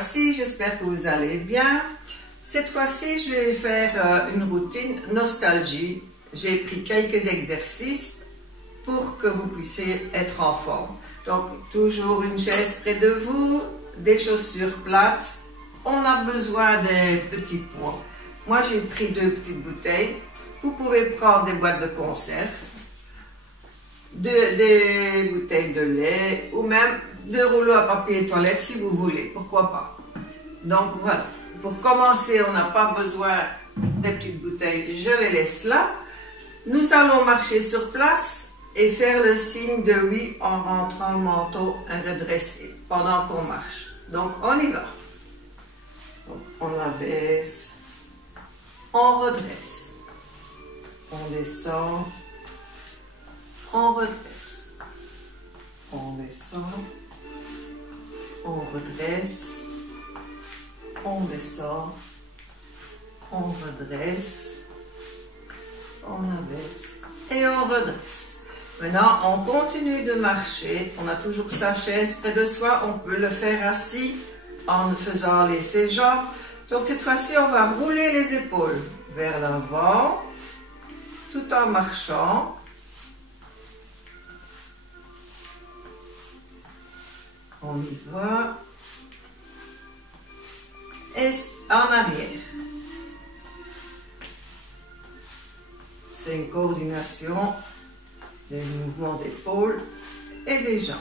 fois-ci, j'espère que vous allez bien. Cette fois-ci, je vais faire une routine nostalgie. J'ai pris quelques exercices pour que vous puissiez être en forme. Donc, toujours une chaise près de vous, des chaussures plates. On a besoin des petits poids. Moi, j'ai pris 2 petites bouteilles. Vous pouvez prendre des boîtes de conserve, des bouteilles de lait ou même 2 rouleaux à papier toilette si vous voulez, pourquoi pas. Donc voilà, pour commencer, on n'a pas besoin des petites bouteilles, je les laisse là. Nous allons marcher sur place et faire le signe de oui en rentrant le menton redressé pendant qu'on marche. Donc on y va. Donc, on abaisse, on redresse, on descend, on redresse, on descend, on redresse, on descend, on redresse, on abaisse et on redresse. Maintenant, on continue de marcher. On a toujours sa chaise près de soi. On peut le faire assis en faisant ses jambes. Donc cette fois-ci, on va rouler les épaules vers l'avant tout en marchant. On y va. Et en arrière. C'est une coordination des mouvements d'épaule et des jambes.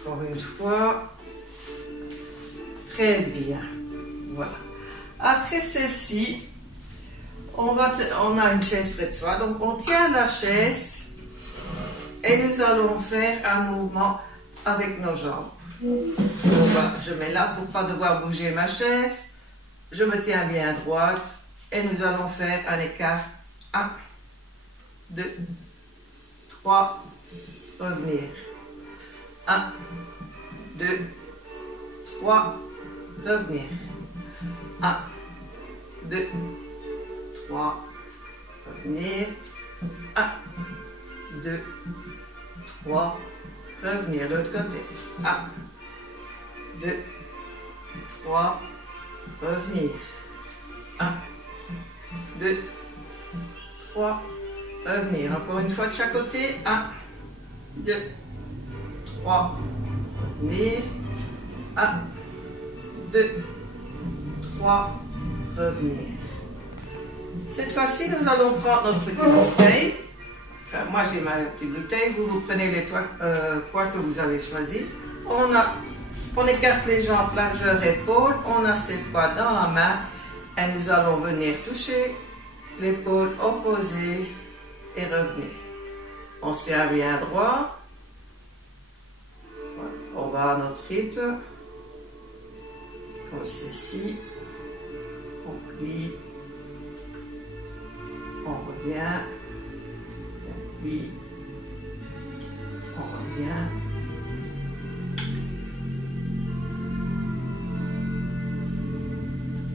Encore une fois. Très bien. Voilà. Après ceci, on a une chaise près de soi. Donc on tient la chaise et nous allons faire un mouvement avec nos jambes. Je mets là pour ne pas devoir bouger ma chaise. Je me tiens bien à droite et nous allons faire un écart. 1, 2, 3, revenir. 1, 2, 3, revenir. 1, 2, 3, revenir. 1, 2, 3, revenir. De l'autre côté. 1, 2, 3, revenir. 1, 2, 3, revenir. Encore une fois de chaque côté. 1, 2, 3, revenir. 1, 2, 3, revenir. Cette fois-ci, nous allons prendre notre petite bouteille. Enfin, moi, j'ai ma petite bouteille. Vous prenez les poids que vous avez choisis. On écarte les jambes, largeur épaule. On a ces poids dans la main. Et nous allons venir toucher l'épaule opposée et revenir. On se tient bien droit. Voilà. On va à notre rythme. Comme ceci. On plie. On revient. On plie. On revient.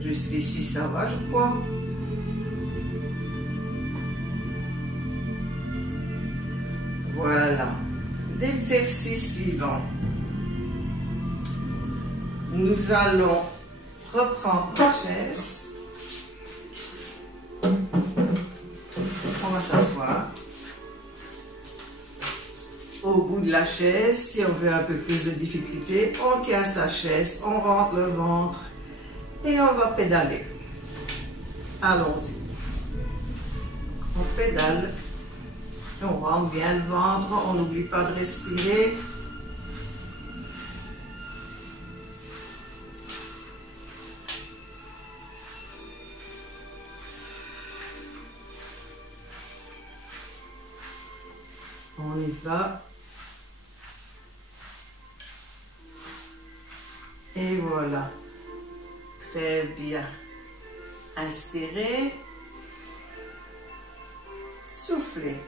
Jusqu'ici, ça va, je crois. Voilà. L'exercice suivant. Nous allons reprendre la chaise. On va s'asseoir. Au bout de la chaise, si on veut un peu plus de difficulté, on tient sa chaise, on rentre le ventre. Et on va pédaler. Allons-y. On pédale. On rentre bien le ventre. On n'oublie pas de respirer. On y va. Et voilà. Très bien. Inspirez. Soufflez.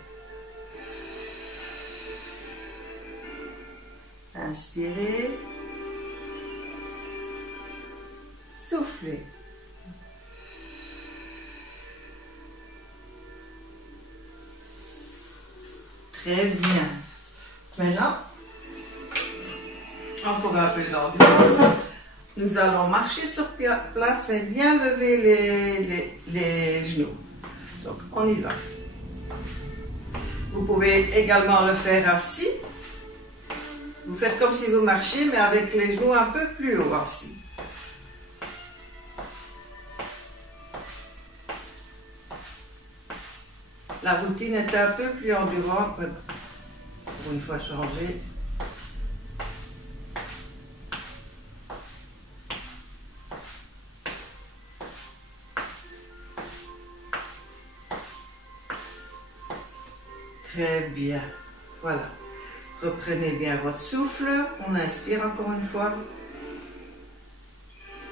Inspirez. Soufflez. Très bien. Maintenant, Encore un peu d'endurance. Nous allons marcher sur place et bien lever les genoux. Donc, on y va. Vous pouvez également le faire assis. Vous faites comme si vous marchiez, mais avec les genoux un peu plus haut assis. La routine est un peu plus endurante, mais pour une fois changée. Très bien. Voilà. Reprenez bien votre souffle. On inspire encore une fois.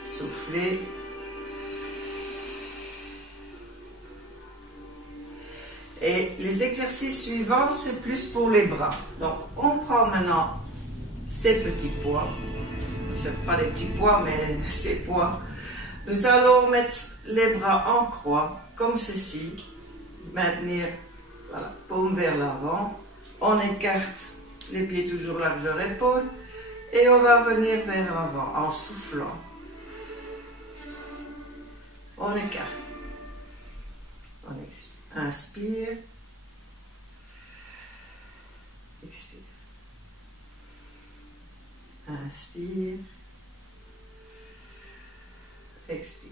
Soufflez. Et les exercices suivants, c'est plus pour les bras. Donc, on prend maintenant ces petits poids. Ce ne sont pas des petits poids, mais ces poids. Nous allons mettre les bras en croix, comme ceci. Maintenir, voilà, paume vers l'avant. On écarte les pieds toujours largeur épaule. Et on va venir vers l'avant en soufflant. On écarte. On inspire. Expire. Inspire. Expire.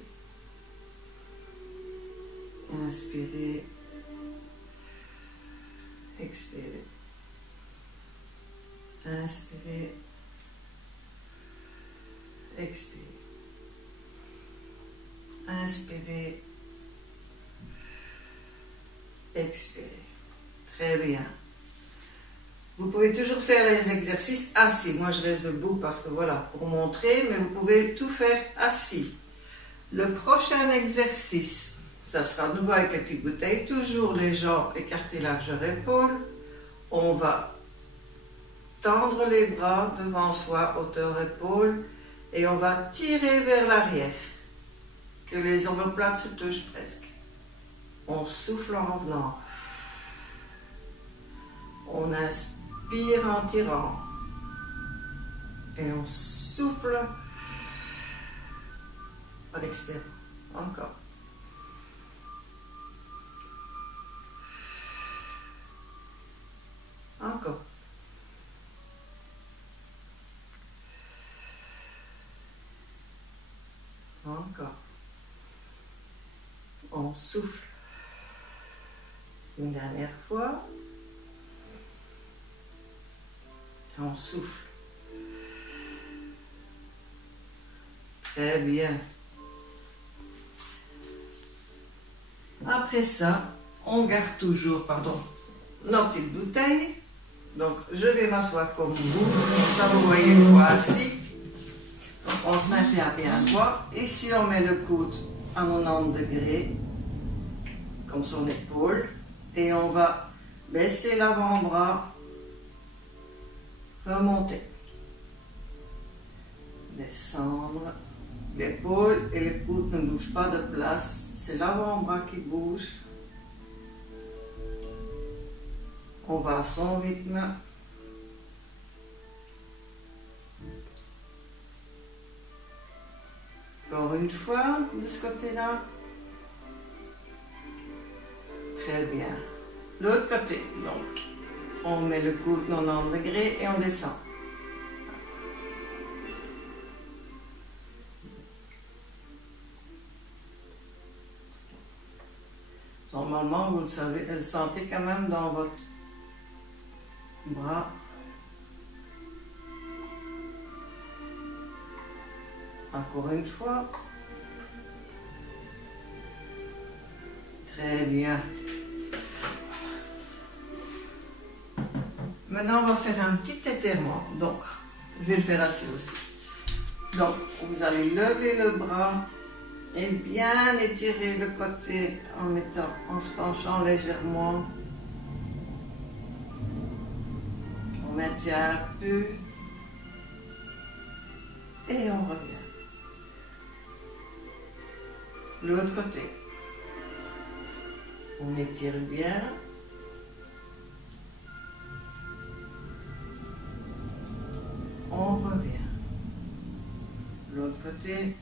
Inspirez. Expirez. Inspirez. Expirez. Inspirez. Expirez. Très bien. Vous pouvez toujours faire les exercices assis. Moi, je reste debout parce que voilà, pour montrer, mais vous pouvez tout faire assis. Le prochain exercice, ça sera de nouveau avec les petites bouteilles. Toujours les jambes écartées largeur épaule. On va tendre les bras devant soi, hauteur épaule, et on va tirer vers l'arrière. Que les omoplates se touchent presque. On souffle en revenant. On inspire en tirant. Et on souffle en expirant. Encore. Encore. Encore. On souffle. Une dernière fois. Et on souffle. Très bien. Après ça, on garde toujours, nos petites bouteilles. Donc, je vais m'asseoir comme vous. Ça, vous voyez, une fois assis. Donc, on se maintient bien droit. Ici, on met le coude à 90 degrés, comme son épaule. Et on va baisser l'avant-bras, remonter, descendre. L'épaule et le coude ne bougent pas de place, c'est l'avant-bras qui bouge. On va à son rythme. Encore une fois, de ce côté-là. Très bien. L'autre côté, donc, on met le coude 90 degrés et on descend. Normalement, vous le savez, le sentez quand même dans votre bras. Encore une fois. Très bien. Maintenant, on va faire un petit étirement. Donc, je vais le faire assis aussi. Donc, vous allez lever le bras et bien étirer le côté en se penchant légèrement. On maintient un peu et on revient. L'autre côté. On étire bien. On revient. côté.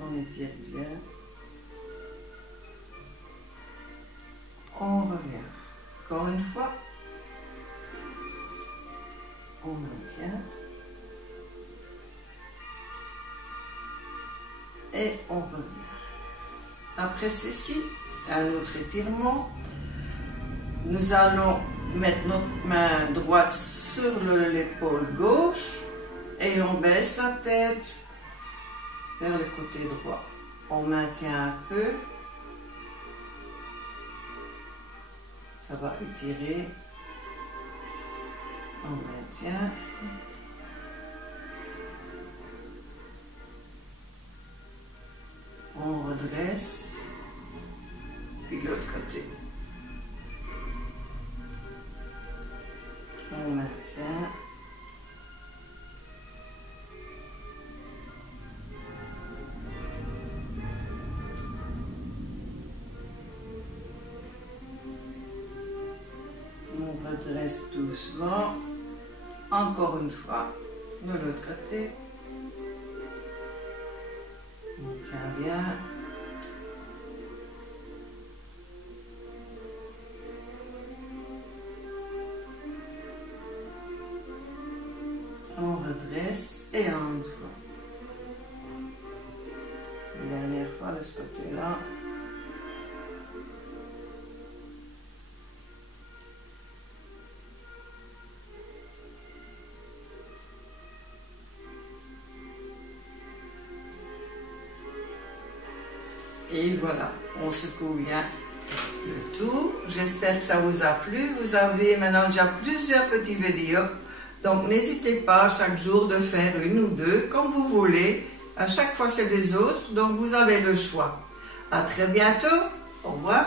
On étire bien. On revient. Encore une fois. On maintient. Et on revient. Après ceci, un autre étirement. Nous allons mettre notre main droite sur l'épaule gauche et on baisse la tête vers le côté droit. On maintient un peu. Ça va étirer. On maintient. On redresse. Puis l'autre côté. On maintient. On redresse doucement. Encore une fois. De l'autre côté. On tient bien. On redresse et on fois. Une dernière fois de ce côté-là. Et voilà, on secoue bien le tout. J'espère que ça vous a plu. Vous avez maintenant déjà plusieurs petites vidéos. Donc n'hésitez pas chaque jour de faire une ou deux, comme vous voulez. À chaque fois c'est des autres, donc vous avez le choix. À très bientôt. Au revoir.